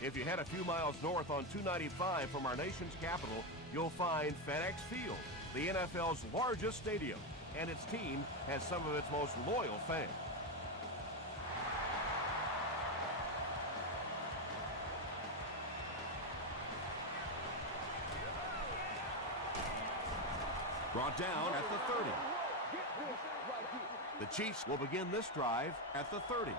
If you head a few miles north on 295 from our nation's capital, you'll find FedEx Field, the NFL's largest stadium, and its team has some of its most loyal fans. Brought down at the 30. The Chiefs will begin this drive at the 30.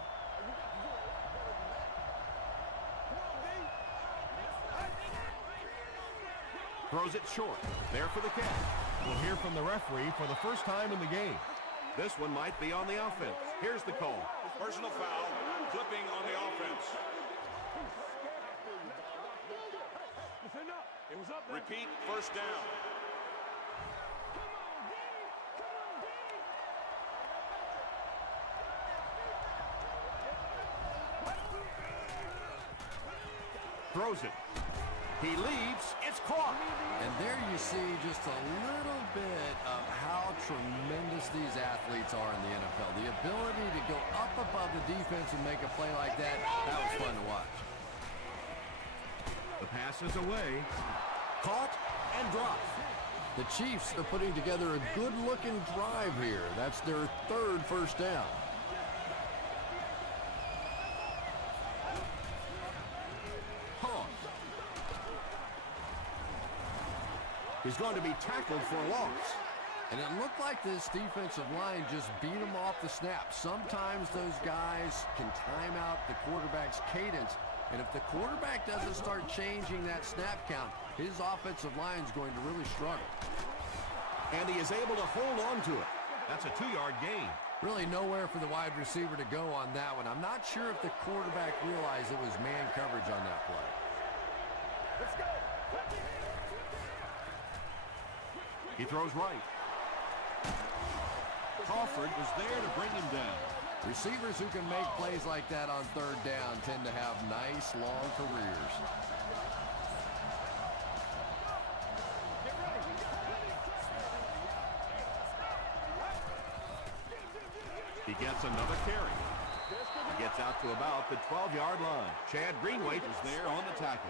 Throws it short. There for the catch. We'll hear from the referee for the first time in the game. This one might be on the offense. Here's the call. Personal foul, clipping on the offense. Repeat, first down. Throws it. He leaps. It's caught. And there you see just a little bit of how tremendous these athletes are in the NFL. The ability to go up above the defense and make a play like that, that was fun to watch. The pass is away. Caught and dropped. The Chiefs are putting together a good-looking drive here. That's their third first down. He's going to be tackled for a loss. And it looked like this defensive line just beat him off the snap. Sometimes those guys can time out the quarterback's cadence. And if the quarterback doesn't start changing that snap count, his offensive line is going to really struggle. And he is able to hold on to it. That's a 2-yard gain. Really nowhere for the wide receiver to go on that one. I'm not sure if the quarterback realized it was man coverage on that play. Let's go. He throws right. Crawford was there to bring him down. Receivers who can make plays like that on third down tend to have nice, long careers. He gets another carry. He gets out to about the 12-yard line. Chad Greenway is there on the tackle.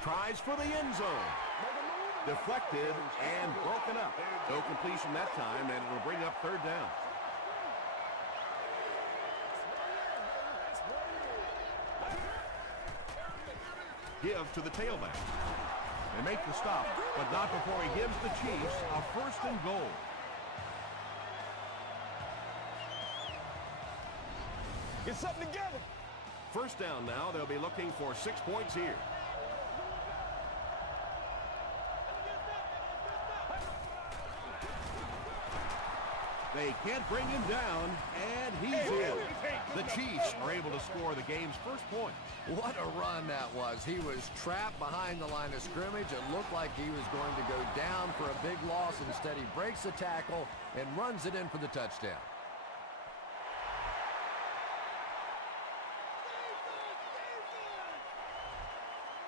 Tries for the end zone. Deflected and broken up. No completion that time, and it'll bring up third down. Give to the tailback. They make the stop, but not before he gives the Chiefs a first and goal. Get something together. First down now. They'll be looking for 6 points here. They can't bring him down, and he's in. The Chiefs are able to score the game's first point. What a run that was. He was trapped behind the line of scrimmage. It looked like he was going to go down for a big loss. Instead, he breaks the tackle and runs it in for the touchdown.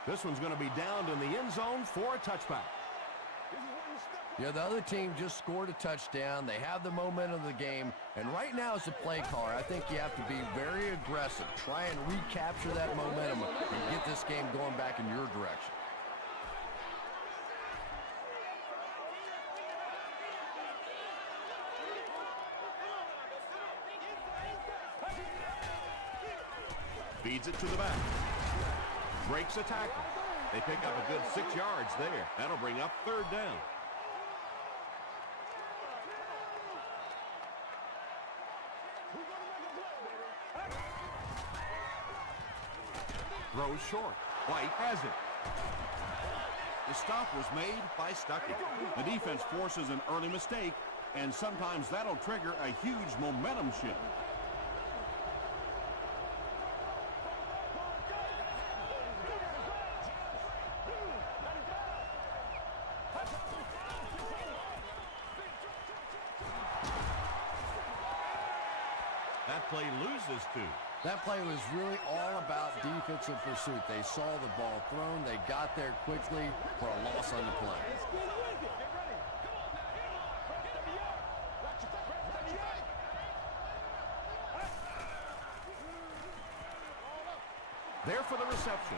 This one's going to be downed in the end zone for a touchback. Yeah, the other team just scored a touchdown. They have the momentum of the game. And right now as a play caller, I think you have to be very aggressive. Try and recapture that momentum and get this game going back in your direction. Feeds it to the back. Breaks a tackle. They pick up a good 6 yards there. That'll bring up third down. Throws short. White has it. The stop was made by Stuckey. The defense forces an early mistake, and sometimes that'll trigger a huge momentum shift. That play loses 2. That play was really all about defensive pursuit. They saw the ball thrown. They got there quickly for a loss on the play. There for the reception.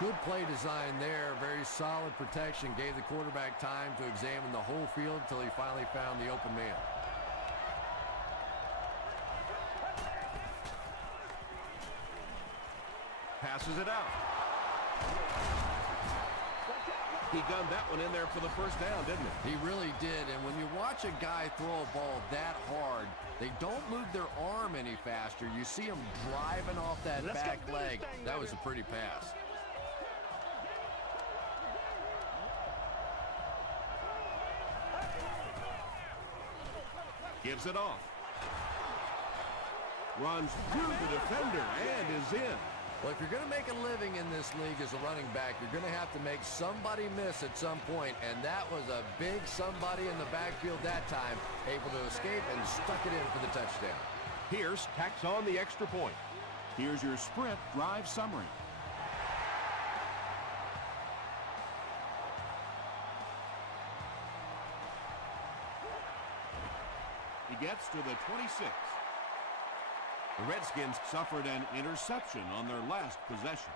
Good play design there. Very solid protection. Gave the quarterback time to examine the whole field until he finally found the open man. Passes it out. He gunned that one in there for the first down, didn't he? He really did. And when you watch a guy throw a ball that hard, they don't move their arm any faster. You see him driving off that back leg. That was a pretty pass. Gives it off. Runs through the defender and is in. Well, if you're going to make a living in this league as a running back, you're going to have to make somebody miss at some point, and that was a big somebody in the backfield that time, able to escape and stuck it in for the touchdown. Pierce tacks on the extra point. Here's your sprint drive summary. He gets to the 26. The Redskins suffered an interception on their last possession.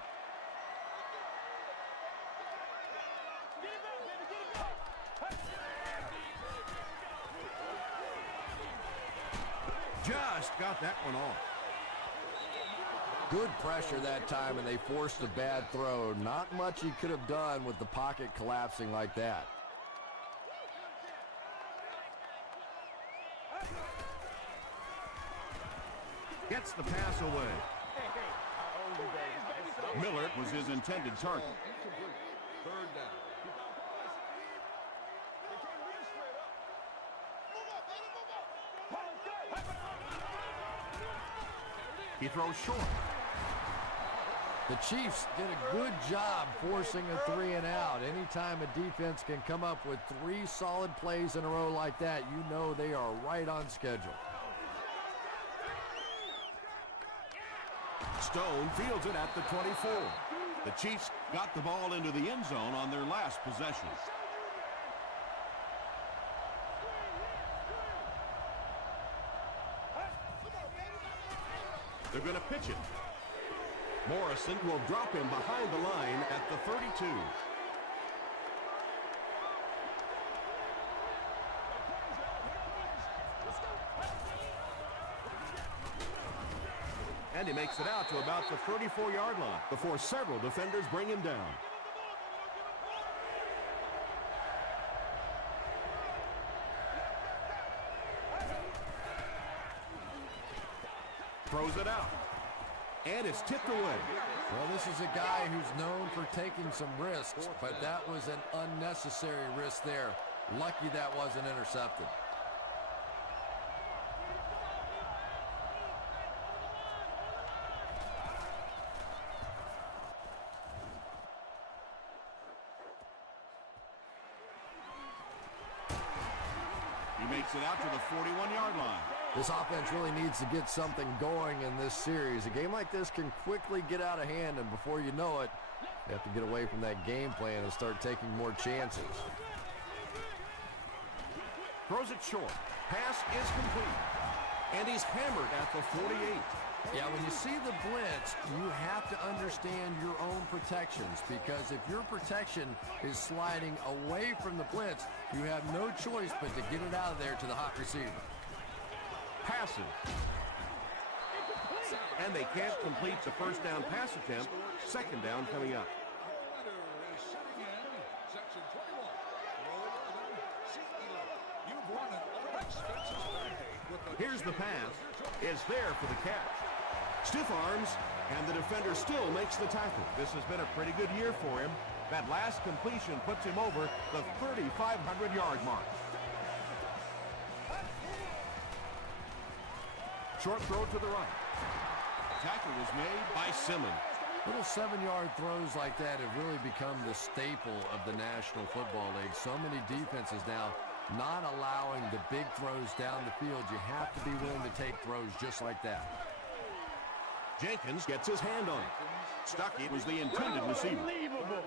Just got that one off. Good pressure that time, and they forced a bad throw. Not much he could have done with the pocket collapsing like that. Gets the pass away. Miller was his intended target. Third down. He throws short. The Chiefs did a good job forcing a 3-and-out. Anytime a defense can come up with 3 solid plays in a row like that, you know they are right on schedule. Stone fields it at the 24. The Chiefs got the ball into the end zone on their last possession. They're going to pitch it. Morrison will drop him behind the line at the 32. And he makes it out to about the 34-yard line before several defenders bring him down. Throws it out. And it's tipped away. Well, this is a guy who's known for taking some risks, but that was an unnecessary risk there. Lucky that wasn't intercepted. He makes it out to the 41-yard line. This offense really needs to get something going in this series. A game like this can quickly get out of hand, and before you know it, you have to get away from that game plan and start taking more chances. Throws it short. Pass is complete. And he's hammered at the 48. Yeah, when you see the blitz, you have to understand your own protections, because if your protection is sliding away from the blitz, you have no choice but to get it out of there to the hot receiver. Passes. And they can't complete the first down pass attempt. Second down coming up. Here's the pass. It's there for the catch. Stiff arms, and the defender still makes the tackle. This has been a pretty good year for him. That last completion puts him over the 3,500-yard mark. Short throw to the right. Tackle was made by Simmons. Little 7-yard throws like that have really become the staple of the National Football League. So many defenses now not allowing the big throws down the field. You have to be willing to take throws just like that. Jenkins gets his hand on it. Stuckey was the intended receiver. Unbelievable.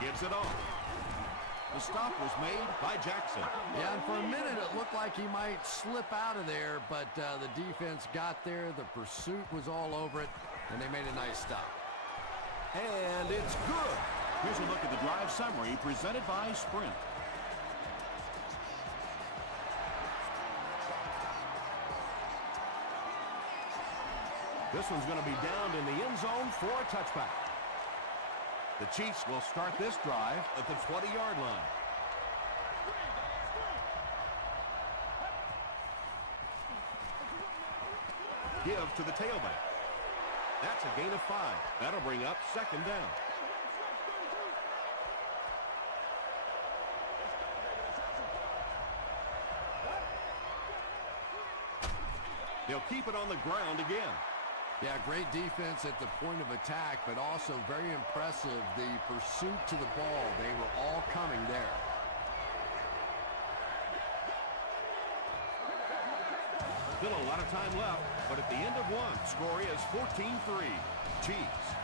Gives it off. The stop was made by Jackson. Yeah, and for a minute it looked like he might slip out of there, but the defense got there. The pursuit was all over it, and they made a nice stop. And it's good. Here's a look at the drive summary presented by Sprint. This one's going to be down in the end zone for a touchback. The Chiefs will start this drive at the 20-yard line. Give to the tailback. That's a gain of 5. That'll bring up second down. They'll keep it on the ground again. Yeah, great defense at the point of attack, but also very impressive, the pursuit to the ball. They were all coming there. Still a lot of time left, but at the end of one, score is 14-3. Chiefs.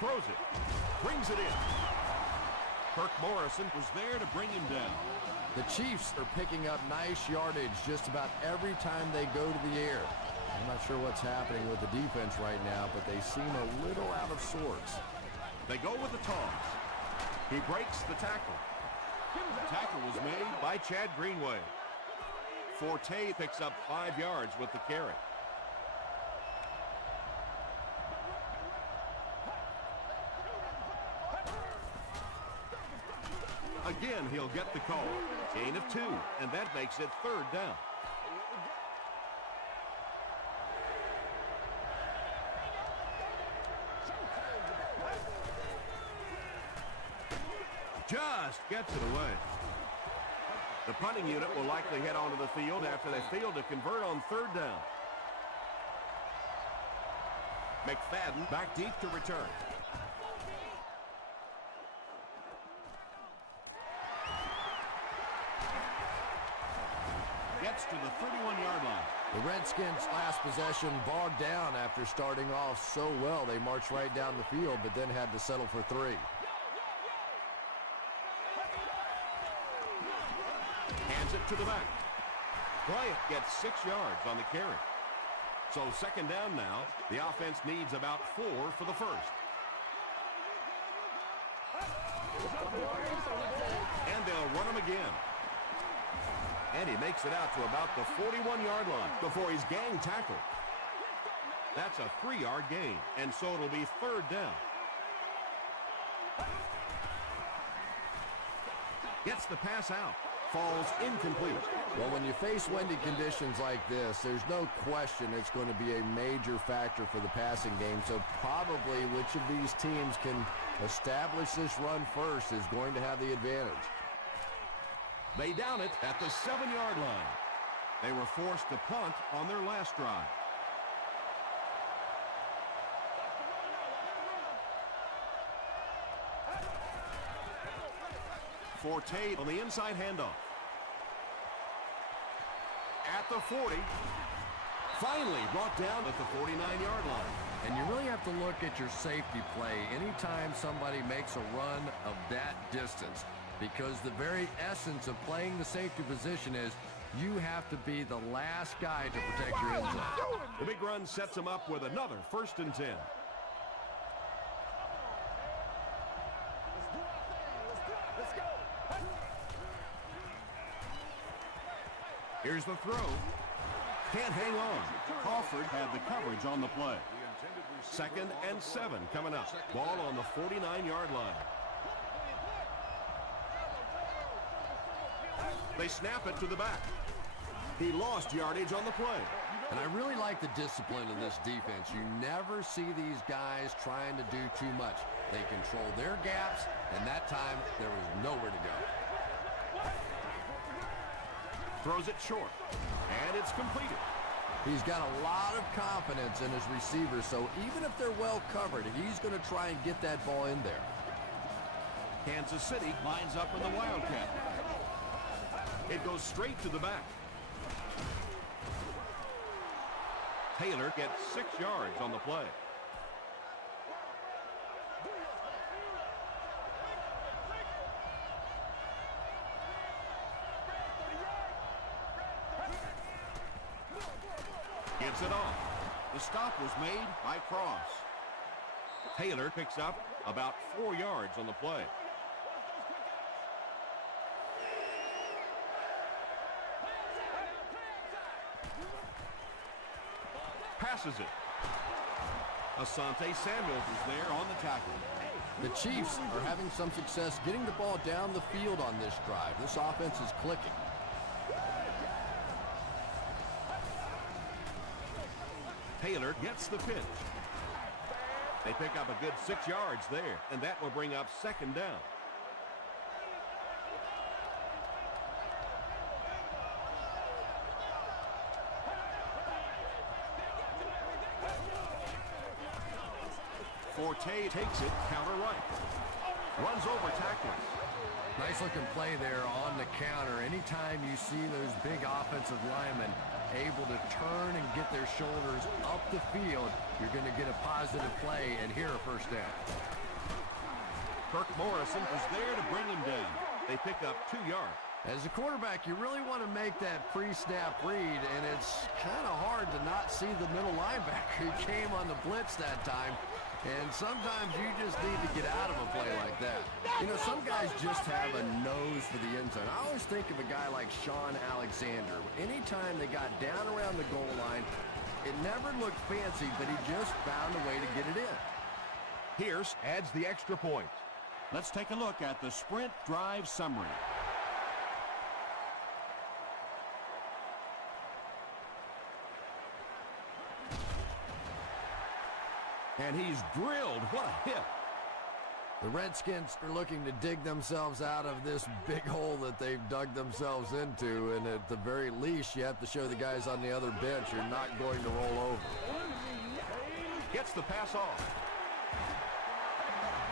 Throws it. Brings it in. Kirk Morrison was there to bring him down. The Chiefs are picking up nice yardage just about every time they go to the air. I'm not sure what's happening with the defense right now, but they seem a little out of sorts. They go with the toss. He breaks the tackle. The tackle was made by Chad Greenway. Forte picks up 5 yards with the carry. Again, he'll get the call. Gain of 2, and that makes it third down. Just gets it away. The punting unit will likely head onto the field after they fail to convert on third down. McFadden back deep to return. Gets to the 31-yard line. The Redskins' last possession bogged down after starting off so well. They marched right down the field, but then had to settle for 3. Hands it to the back. Bryant gets 6 yards on the carry. So second down now. The offense needs about 4 for the first. And they'll run him again. And he makes it out to about the 41-yard line before he's gang tackled. That's a 3-yard gain, and so it'll be third down. Gets the pass out. Falls incomplete. Well, when you face windy conditions like this, there's no question it's going to be a major factor for the passing game. So probably which of these teams can establish this run first is going to have the advantage. They down it at the 7-yard line. They were forced to punt on their last drive. Forte on the inside handoff. At the 40. Finally brought down at the 49-yard line. And you really have to look at your safety play anytime somebody makes a run of that distance, because the very essence of playing the safety position is you have to be the last guy to protect your end zone. The big run sets him up with another 1st and 10. Here's the throw. Can't hang on. Crawford had the coverage on the play. 2nd and 7 coming up. Ball on the 49-yard line. They snap it to the back. He lost yardage on the play. And I really like the discipline of this defense. You never see these guys trying to do too much. They control their gaps, and that time there was nowhere to go. Throws it short, and it's completed. He's got a lot of confidence in his receivers, so even if they're well covered, he's going to try and get that ball in there. Kansas City lines up in the Wildcat. It goes straight to the back. Taylor gets 6 yards on the play. Gets it off. The stop was made by Cross. Taylor picks up about 4 yards on the play. Passes it. Asante Samuels is there on the tackle. The Chiefs are having some success getting the ball down the field on this drive. This offense is clicking. Taylor gets the pitch. They pick up a good 6 yards there, and that will bring up 2nd down. Forte takes it counter right. Runs over tacklers. Nice looking play there on the counter. Anytime you see those big offensive linemen able to turn and get their shoulders up the field, you're going to get a positive play and here a 1st down. Kirk Morrison is there to bring him down. They pick up 2 yards. As a quarterback, you really want to make that pre-snap read, and it's kind of hard to not see the middle linebacker who came on the blitz that time. And sometimes you just need to get out of a play like that. You know, some guys just have a nose for the end zone. I always think of a guy like Sean Alexander. Anytime they got down around the goal line, it never looked fancy, but he just found a way to get it in. Pierce adds the extra point. Let's take a look at the sprint drive summary. And he's drilled. What a hit. The Redskins are looking to dig themselves out of this big hole that they've dug themselves into, and at the very least, you have to show the guys on the other bench you're not going to roll over. Gets the pass off.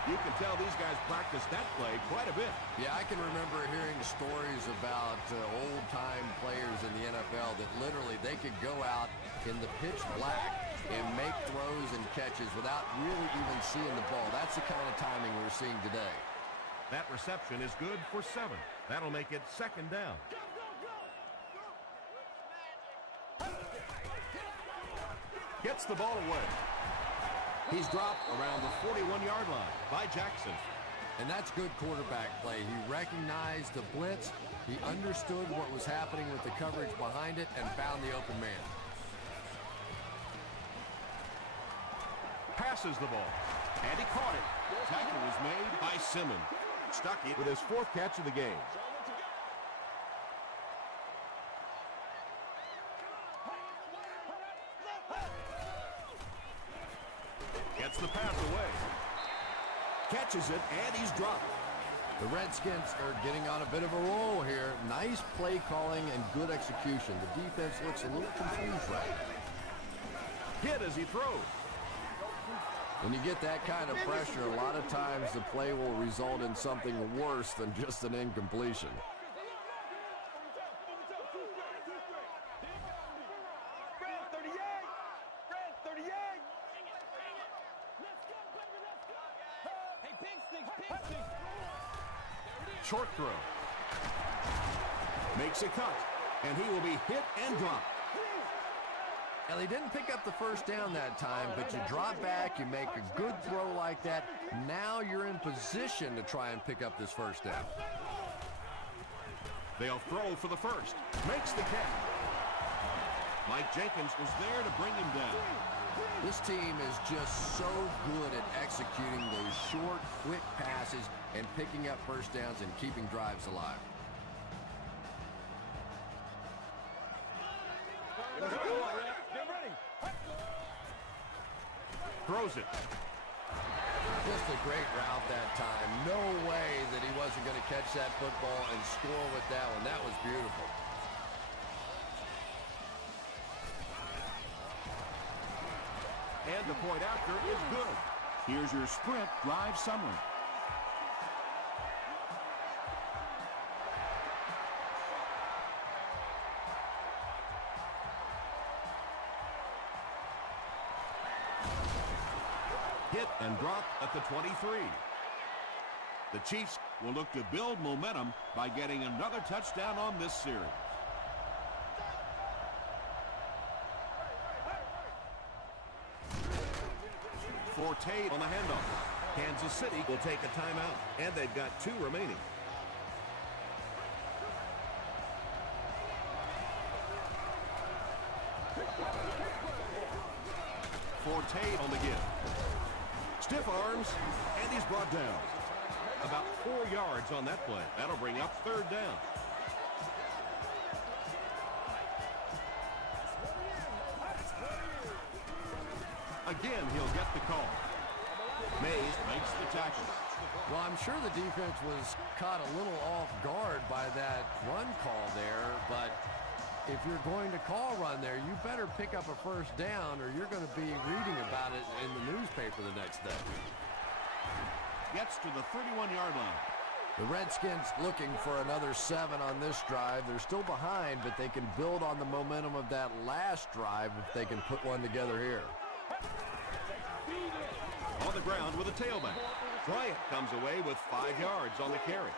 You can tell these guys practice that play quite a bit. Yeah, I can remember hearing stories about old-time players in the NFL that literally they could go out in the pitch black and make throws and catches without really even seeing the ball. That's the kind of timing we're seeing today. That reception is good for 7. That'll make it 2nd down. Gets the ball away. He's dropped around the 41-yard line by Jackson. And that's good quarterback play. He recognized the blitz. He understood what was happening with the coverage behind it and found the open man. Passes the ball, and he caught it. Tackle was made by Simmons. Stuckey with his 4th catch of the game. Gets the pass away. Catches it, and he's dropped. The Redskins are getting on a bit of a roll here. Nice play calling and good execution. The defense looks a little confused right now. Hit as he throws. When you get that kind of pressure, a lot of times the play will result in something worse than just an incompletion. Short throw. Makes a cut, and he will be hit and dropped. Now, they didn't pick up the 1st down that time, but you drop back, you make a good throw like that. Now you're in position to try and pick up this 1st down. They'll throw for the 1st. Makes the catch. Mike Jenkins was there to bring him down. This team is just so good at executing those short, quick passes and picking up 1st downs and keeping drives alive. Let's go. throws it. Just a great route that time. No way that he wasn't going to catch that football and score with that one. That was beautiful. And the point after is good. Here's your sprint drive summary. Hit and drop at the 23. The Chiefs will look to build momentum by getting another touchdown on this series. Forte on the handoff. Kansas City will take a timeout, and they've got 2 remaining. Forte on the give. Stiff arms, and he's brought down. About 4 yards on that play. That'll bring up 3rd down. Again, he'll get the call. Mays makes the tackle. Well, I'm sure the defense was caught a little off guard by that run call there, but if you're going to call run there, you better pick up a 1st down or you're going to be reading about it in the newspaper the next day. Gets to the 31-yard line. The Redskins looking for another 7 on this drive. They're still behind, but they can build on the momentum of that last drive if they can put one together here. On the ground with a tailback. Bryant comes away with 5 yards on the carry.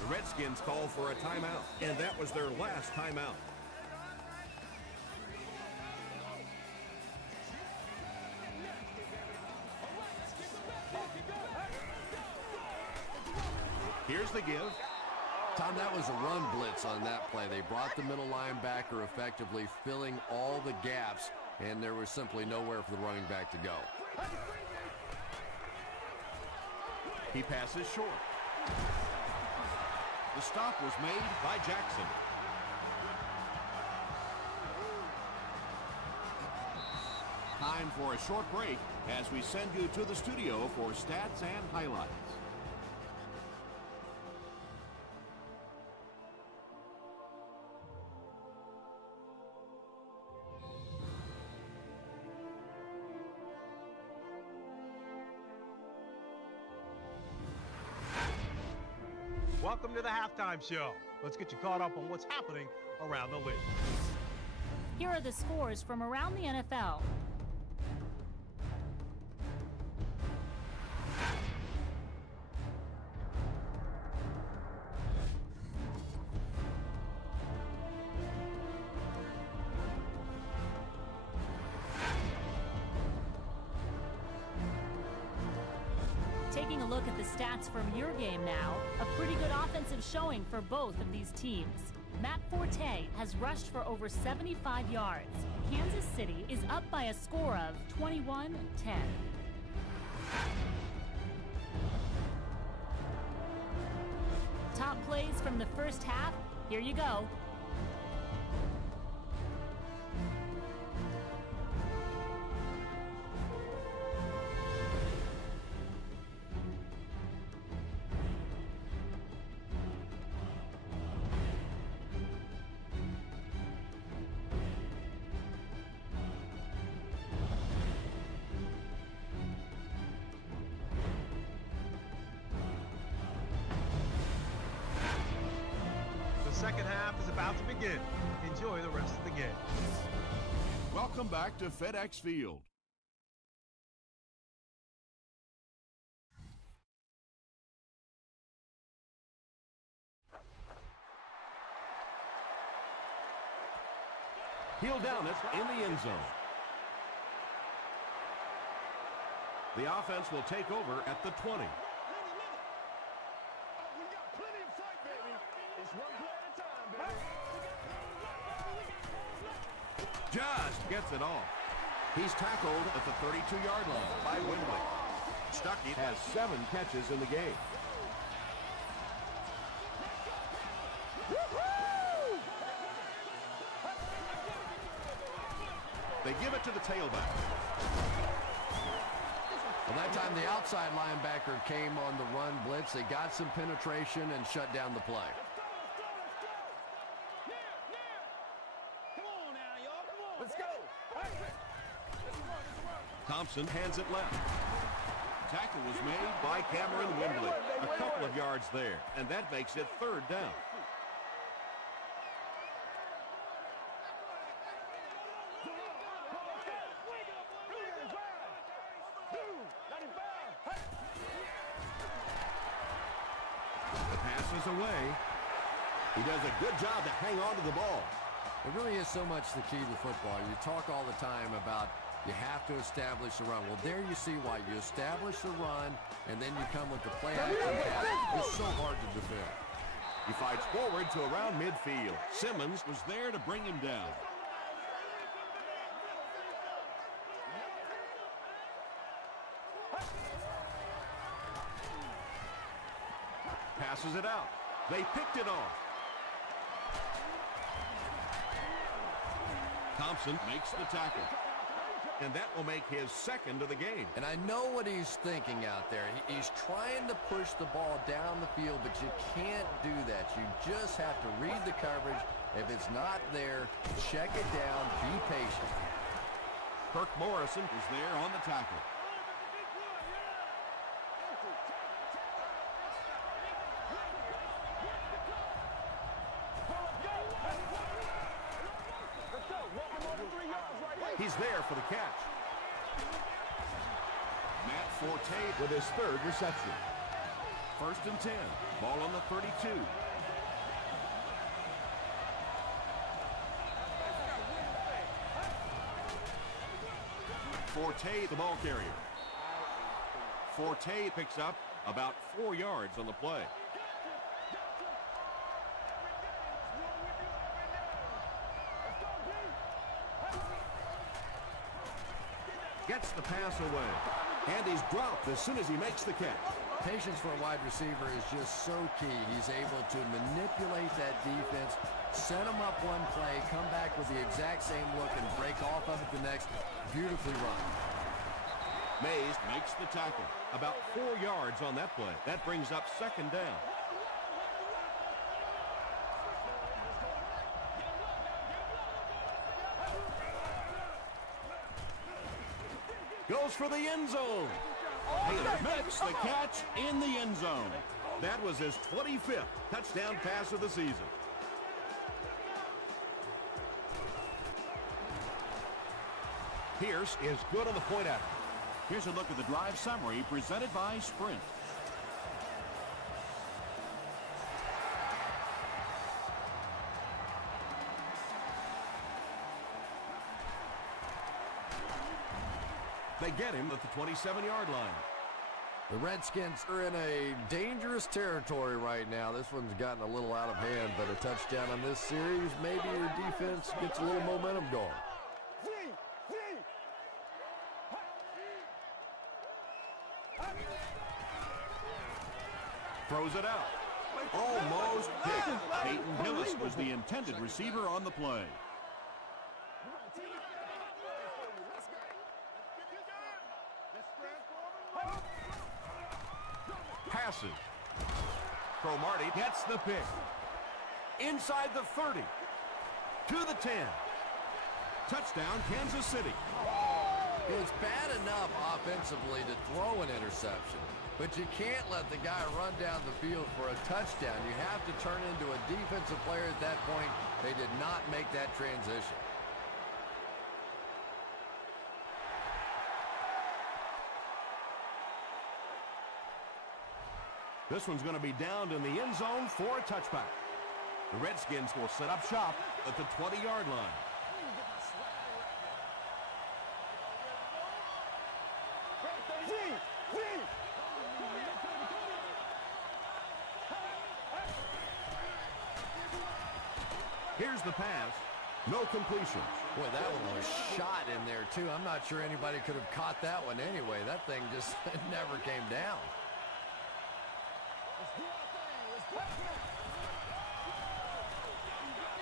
The Redskins call for a timeout, and that was their last timeout. Here's the give. Tom, that was a run blitz on that play. They brought the middle linebacker effectively, filling all the gaps, and there was simply nowhere for the running back to go. He passes short. The stop was made by Jackson. Time for a short break as we send you to the studio for stats and highlights. Welcome to the halftime show. Let's get you caught up on what's happening around the league. Here are the scores from around the NFL. Taking a look at the stats from your game now, a pretty good offensive showing for both of these teams. Matt Forte has rushed for over 75 yards. Kansas City is up by a score of 21-10. Top plays from the first half, here you go. Second half is about to begin. Enjoy the rest of the game. Welcome back to FedEx Field. He'll down it in the end zone. The offense will take over at the 20. Just gets it off. He's tackled at the 32-yard line by Windley. Stuckey has 7 catches in the game. They give it to the tailback. Well, that time the outside linebacker came on the run blitz. They got some penetration and shut down the play. Thompson hands it left. Tackle was made by Cameron Windley. A couple of yards there, and that makes it 3rd down. The pass is away. He does a good job to hang on to the ball. It really is so much the key to football. You talk all the time about you have to establish the run. Well, there you see why. You establish the run, and then you come with the play action pass. It's so hard to defend. He fights forward to around midfield. Simmons was there to bring him down. Passes it out. They picked it off. Thompson makes the tackle. And that will make his 2nd of the game. And I know what he's thinking out there. He's trying to push the ball down the field, but you can't do that. You just have to read the coverage. If it's not there, check it down, be patient. Kirk Morrison is there on the tackle. He's there for the catch. Matt Forte with his 3rd reception. 1st and 10. Ball on the 32. Forte, the ball carrier. Forte picks up about 4 yards on the play. Gets the pass away. And he's dropped as soon as he makes the catch. Patience for a wide receiver is just so key. He's able to manipulate that defense, set them up one play, come back with the exact same look, and break off of it the next. Beautifully run. Mays makes the tackle. About 4 yards on that play. That brings up 2nd down. Goes for the end zone. Taylor makes the catch in the end zone. That was his 25th touchdown pass of the season. Pierce is good on the point after. Here's a look at the drive summary presented by Sprint. They get him at the 27-yard line. The Redskins are in a dangerous territory right now. This one's gotten a little out of hand, but a touchdown on this series, maybe your defense gets a little momentum going. Throws it out. Almost picked. Peyton Hillis was the intended receiver on the play. Passes. Cromartie gets the pick. Inside the 30. To the 10. Touchdown, Kansas City. It's bad enough offensively to throw an interception, but you can't let the guy run down the field for a touchdown. You have to turn into a defensive player at that point. They did not make that transition. This one's going to be downed in the end zone for a touchback. The Redskins will set up shop at the 20-yard line. Here's the pass. No completion. Boy, that one was shot in there, too. I'm not sure anybody could have caught that one anyway. That thing just never came down.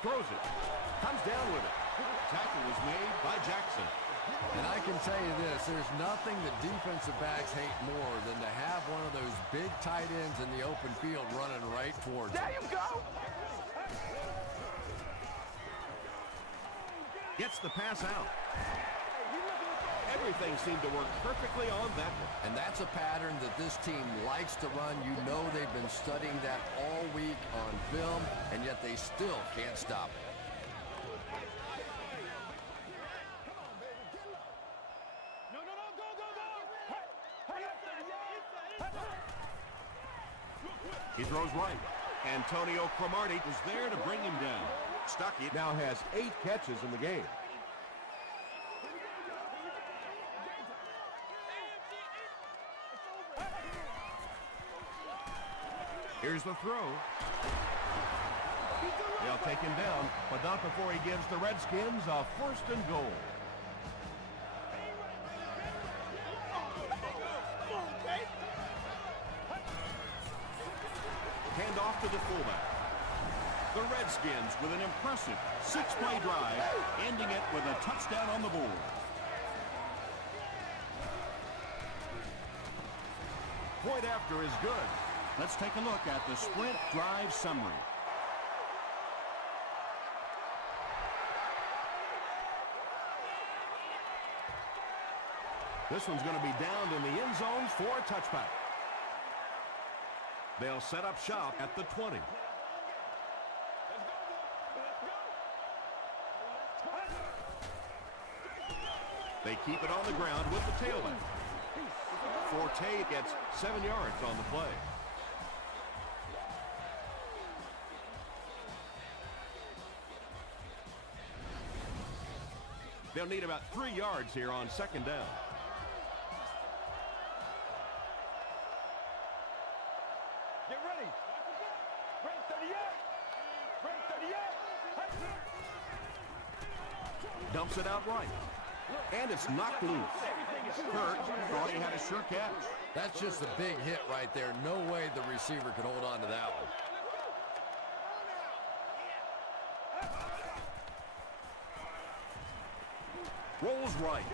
Throws it. Comes down with it. tackle was made by Jackson. And I can tell you this, there's nothing the defensive backs hate more than to have one of those big tight ends in the open field running right towards them. There you go. Gets the pass out. Everything seemed to work perfectly on that one. And that's a pattern that this team likes to run. You know they've been studying that all week on film, and yet they still can't stop it. He throws right. Antonio Cromartie is there to bring him down. Stuckey now has 8 catches in the game. Here's the throw. They'll take him down, but not before he gives the Redskins a 1st and goal. Hand off to the fullback. The Redskins with an impressive 6-play drive, ending it with a touchdown on the board. Point after is good. Let's take a look at the sprint drive summary. This one's going to be downed in the end zone for a touchback. They'll set up shop at the 20. They keep it on the ground with the tailback. Forte gets 7 yards on the play. They'll need about 3 yards here on 2nd down. Get ready. Break 38. Break 38. Dumps it out right. And it's knocked loose. Kirk thought he had a sure catch. That's just a big hit right there. No way the receiver could hold on to that one. Rolls right.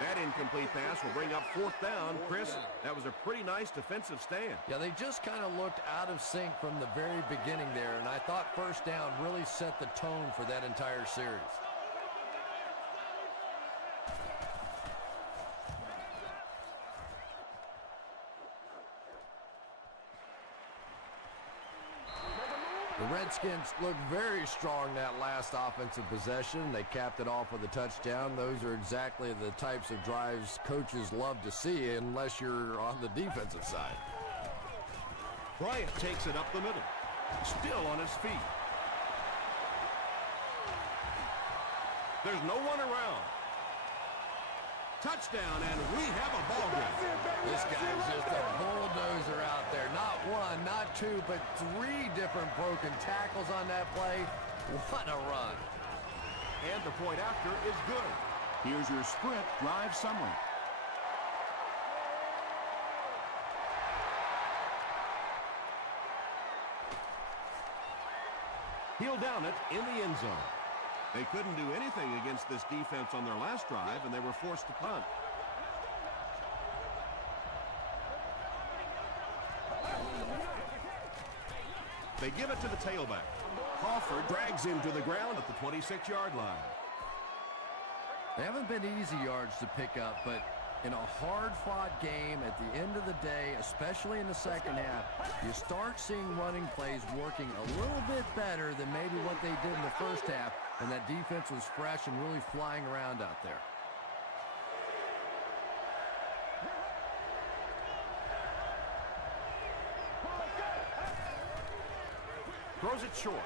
That incomplete pass will bring up 4th down. Chris, that was a pretty nice defensive stand. Yeah, they just kind of looked out of sync from the very beginning there, and I thought 1st down really set the tone for that entire series. The Redskins looked very strong that last offensive possession. They capped it off with a touchdown. Those are exactly the types of drives coaches love to see unless you're on the defensive side. Bryant takes it up the middle. Still on his feet. There's no one around. Touchdown, and we have a ball game. This guy's just a bulldozer out there. Not 1, not 2, but 3 different broken tackles on that play. What a run. And the point after is good. Here's your sprint drive summary. He'll down it in the end zone. They couldn't do anything against this defense on their last drive, and they were forced to punt. They give it to the tailback. Crawford drags him to the ground at the 26-yard line. They haven't been easy yards to pick up, but in a hard-fought game at the end of the day, especially in the second half, you start seeing running plays working a little bit better than maybe what they did in the first half, and that defense was fresh and really flying around out there. Throws it short,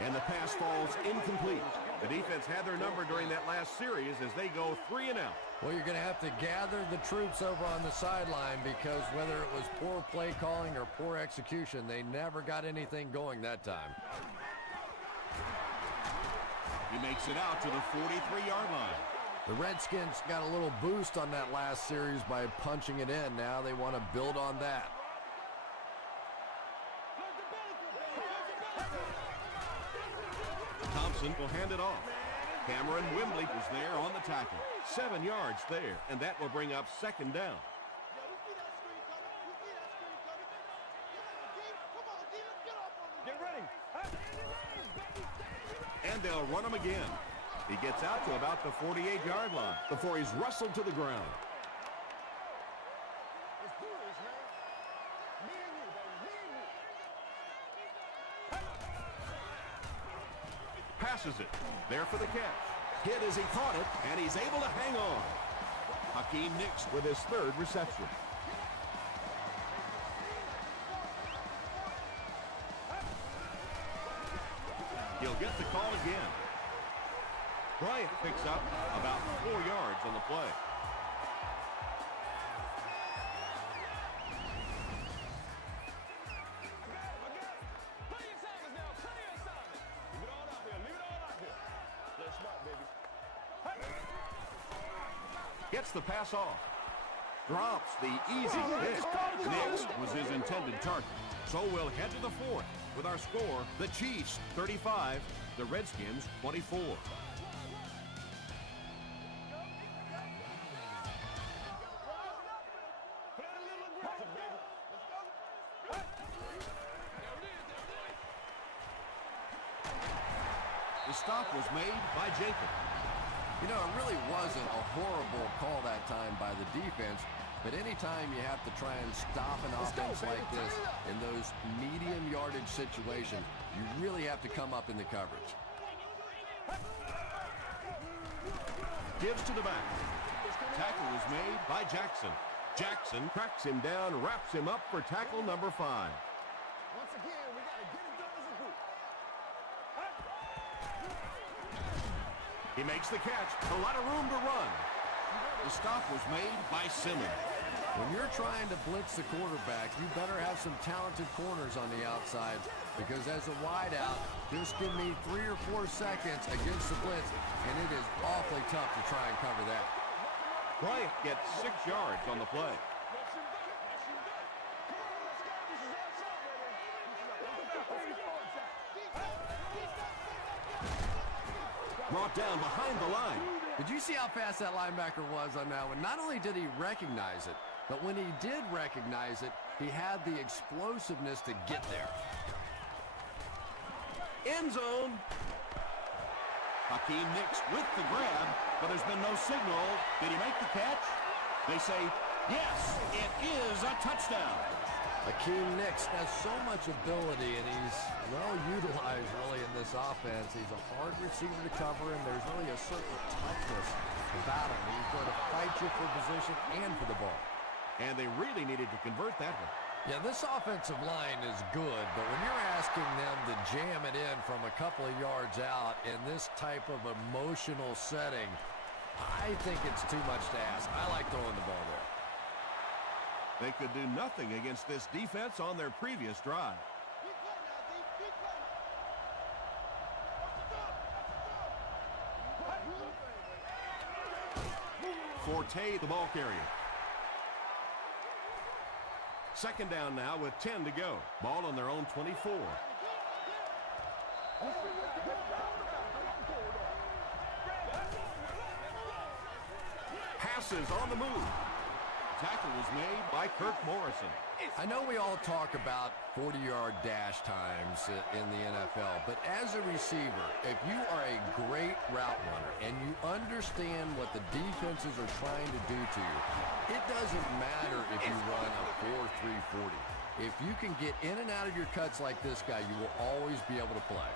and the pass falls incomplete. The defense had their number during that last series as they go 3 and out. Well, you're going to have to gather the troops over on the sideline because whether it was poor play calling or poor execution, they never got anything going that time. He makes it out to the 43-yard line. The Redskins got a little boost on that last series by punching it in. Now they want to build on that. Morrison will hand it off. Cameron Wembley was there on the tackle. 7 yards there, and that will bring up second down. Get ready. And they'll run him again. He gets out to about the 48-yard line before he's wrestled to the ground. Passes it. There for the catch. Hit as he caught it, and he's able to hang on. Hakeem Nicks with his 3rd reception. He'll get the call again. Bryant picks up about 4 yards on the play. Gets the pass off. Drops the easy hit. Nicks was his intended target. So we'll head to the 4th with our score, the Chiefs 35, the Redskins 24. The stop was made by Jacob. You know, it really wasn't a horrible call that time by the defense, but anytime you have to try and stop an offense like this in those medium yardage situations, you really have to come up in the coverage. Gives to the back. Tackle is made by Jackson. Jackson cracks him down, wraps him up for tackle number 5. Once again, we got to get it done as a group. He makes the catch. A lot of room to run. The stop was made by Simmons. When you're trying to blitz the quarterback, you better have some talented corners on the outside, because as a wideout, just give me 3 or 4 seconds against the blitz, and it is awfully tough to try and cover that. Bryant gets 6 yards on the play. Brought down behind the line. Did you see how fast that linebacker was on that one? Not only did he recognize it, but when he did recognize it, he had the explosiveness to get there. End zone. Hakeem Nicks with the grab, but there's been no signal. Did he make the catch? They say, yes, it is a touchdown. Hakeem Nicks has so much ability, and he's well utilized really in this offense. He's a hard receiver to cover, and there's really a certain toughness about him. He's going to fight you for position and for the ball. And they really needed to convert that one. Yeah, this offensive line is good, but when you're asking them to jam it in from a couple of yards out in this type of emotional setting, I think it's too much to ask. I like throwing the ball there. They could do nothing against this defense on their previous drive. Forte, the ball carrier. Second down now with 10 to go. Ball on their own 24. Passes on the move. Tackle was made by Kirk Morrison. I know we all talk about 40-yard dash times in the NFL, but as a receiver, if you are a great route runner and you understand what the defenses are trying to do to you, it doesn't matter if you run a 4.3 40. If you can get in and out of your cuts like this guy, you will always be able to play.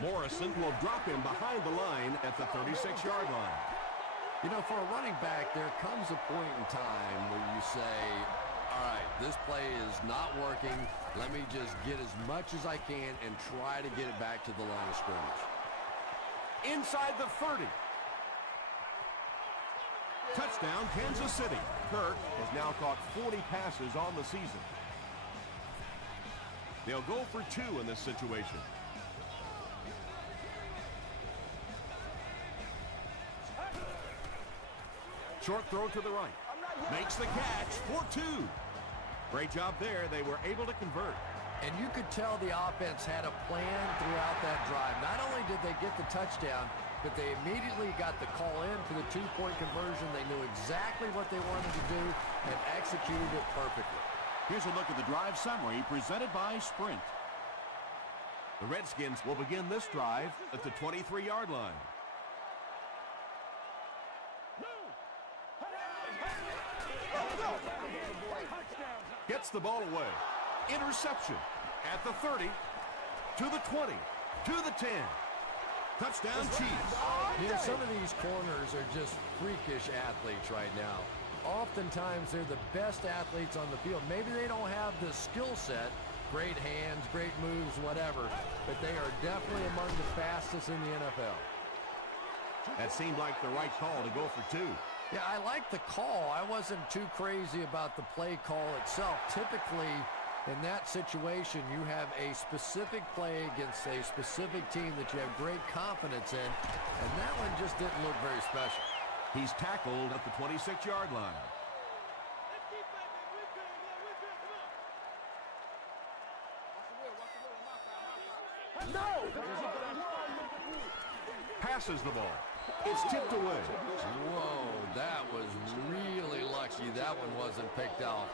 Morrison will drop him behind the line at the 36-yard line. You know, for a running back, there comes a point in time where you say, all right, this play is not working. Let me just get as much as I can and try to get it back to the line of scrimmage. Inside the 30. Touchdown, Kansas City. Kirk has now caught 40 passes on the season. They'll go for 2 in this situation. Short throw to the right. Makes the catch for 2. Great job there. They were able to convert. And you could tell the offense had a plan throughout that drive. Not only did they get the touchdown, but they immediately got the call in for the two-point conversion. They knew exactly what they wanted to do and executed it perfectly. Here's a look at the drive summary presented by Sprint. The Redskins will begin this drive at the 23-yard line. Gets the ball away. Interception at the 30, to the 20, to the 10. Touchdown Chiefs. You know, some of these corners are just freakish athletes right now. Oftentimes, they're the best athletes on the field. Maybe they don't have the skill set, great hands, great moves, whatever, but they are definitely among the fastest in the NFL. That seemed like the right call to go for two. Yeah, I like the call. I wasn't too crazy about the play call itself. Typically, in that situation, you have a specific play against a specific team that you have great confidence in, and that one just didn't look very special. He's tackled at the 26-yard line. Passes the ball. It's tipped away. Whoa, that was really lucky that one wasn't picked out.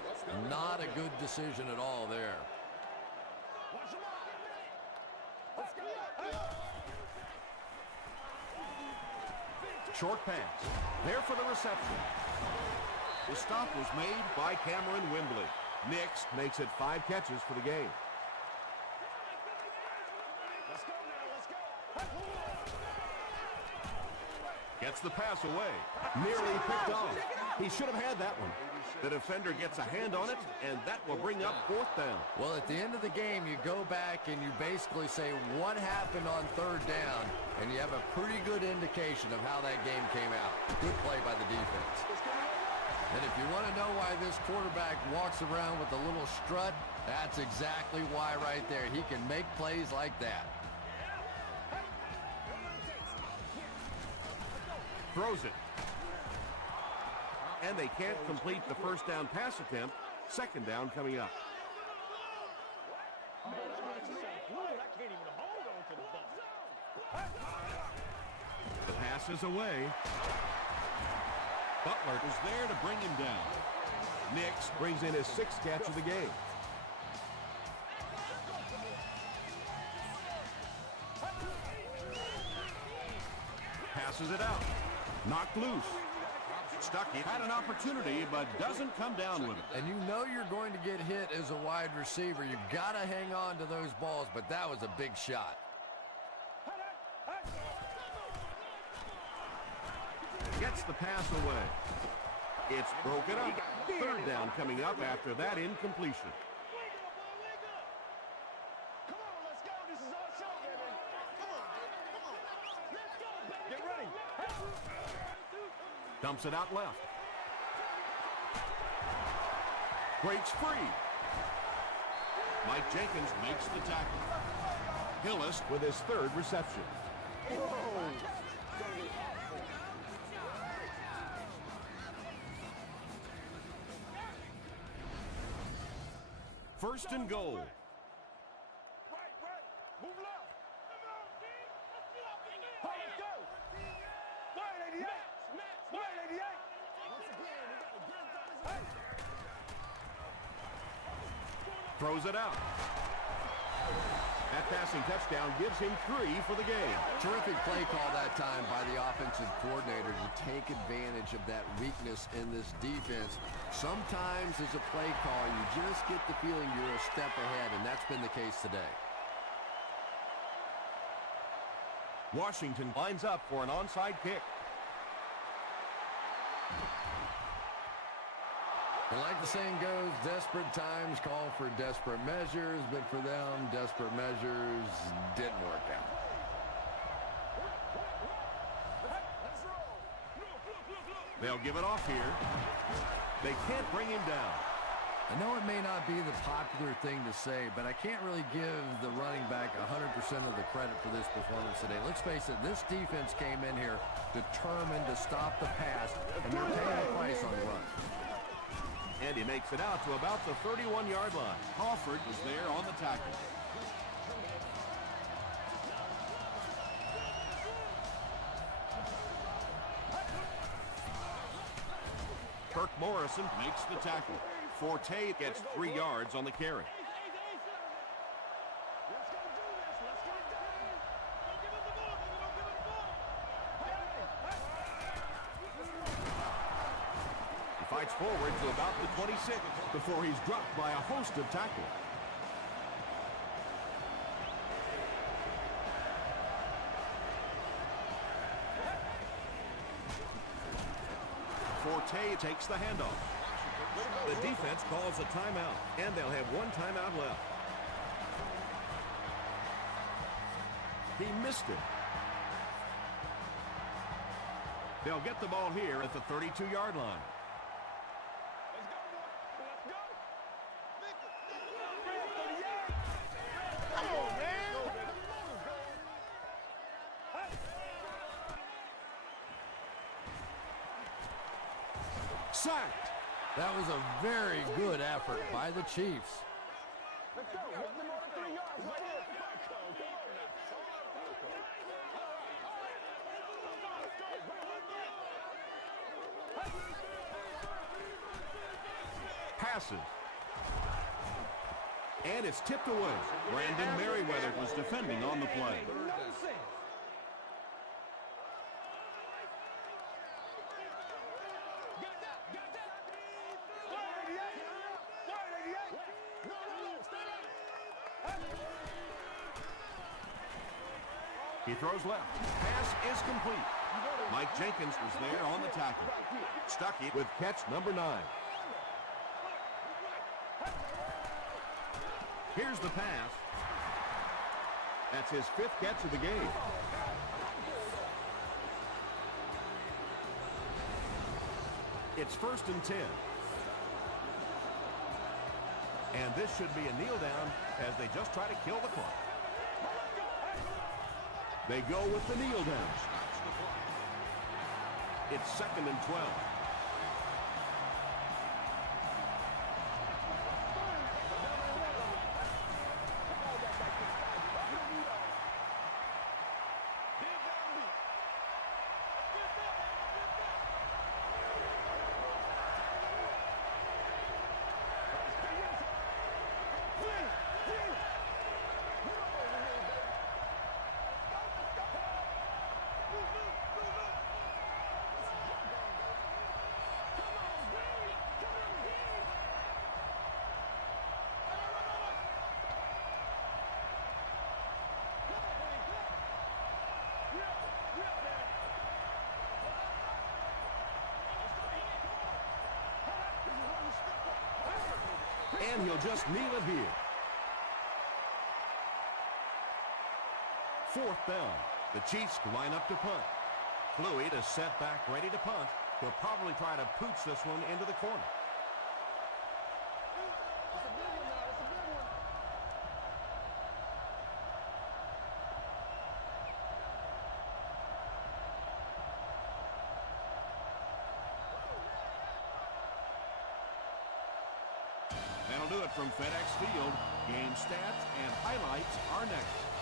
Not a good decision at all there. Short pass. There for the reception. The stop was made by Cameron Wimbley. Nix makes it 5 catches for the game. Gets the pass away. Nearly picked off. He should have had that one. The defender gets a hand on it, and that will bring up 4th down. Well, at the end of the game, you go back and you basically say what happened on 3rd down, and you have a pretty good indication of how that game came out. Good play by the defense. And if you want to know why this quarterback walks around with a little strut, that's exactly why right there. He can make plays like that. Throws it. And they can't complete the 1st down pass attempt. 2nd down coming up. The pass is away. Butler is there to bring him down. Nix brings in his 6th catch of the game. Passes it out. Knocked loose. Stuck it. Had an opportunity, but doesn't come down with it. And you know you're going to get hit as a wide receiver. You've got to hang on to those balls, but that was a big shot. Gets the pass away. It's broken up. 3rd down coming up after that incompletion. Come on, let's go. This is our show, baby. Come on. Let's go, baby. Get ready. Dumps it out left. Breaks free. Mike Jenkins makes the tackle. Hillis with his 3rd reception. First and goal. Right. Move left. Let's go. Wide 88. Wide 88. Once again, we got to get it done as a group. Throws it out. That passing touchdown gives him 3 for the game. Terrific play call that time by the offensive coordinator to take advantage of that weakness in this defense. Sometimes as a play call, you just get the feeling you're a step ahead, and that's been the case today. Washington lines up for an onside kick. And like the saying goes, desperate times call for desperate measures, but for them, desperate measures didn't work out. They'll give it off here. They can't bring him down. I know it may not be the popular thing to say, but I can't really give the running back 100% of the credit for this performance today. Let's face it, this defense came in here determined to stop the pass, and they're paying the price on the run. And he makes it out to about the 31-yard line. Crawford was there on the tackle. Kirk Morrison Makes the tackle. Forte gets 3 yards on the carry. He fights forward to about the 26 before he's dropped by a host of tacklers. Forte takes the handoff. The defense calls a timeout, and they'll have 1 timeout left. He missed it. They'll get the ball here at the 32-yard line. Sacked. That was a very good effort by the Chiefs. Let's go. Hit them on 3 yards. Right here. Passes. And it's tipped away. Brandon Merriweather was defending on the play. He throws left. Pass is complete. Mike Jenkins was there on the tackle. Stuckey with catch number 9. Here's the pass. That's his 5th catch of the game. It's 1st and 10. And this should be a kneel down as they just try to kill the clock. They go with the kneel down. It's 2nd and 12. And he'll just kneel it here. 4th down. The Chiefs line up to punt. Fluid is set back ready to punt. He'll probably try to pooch this one into the corner. That'll do it from FedEx Field. Game stats and highlights are next.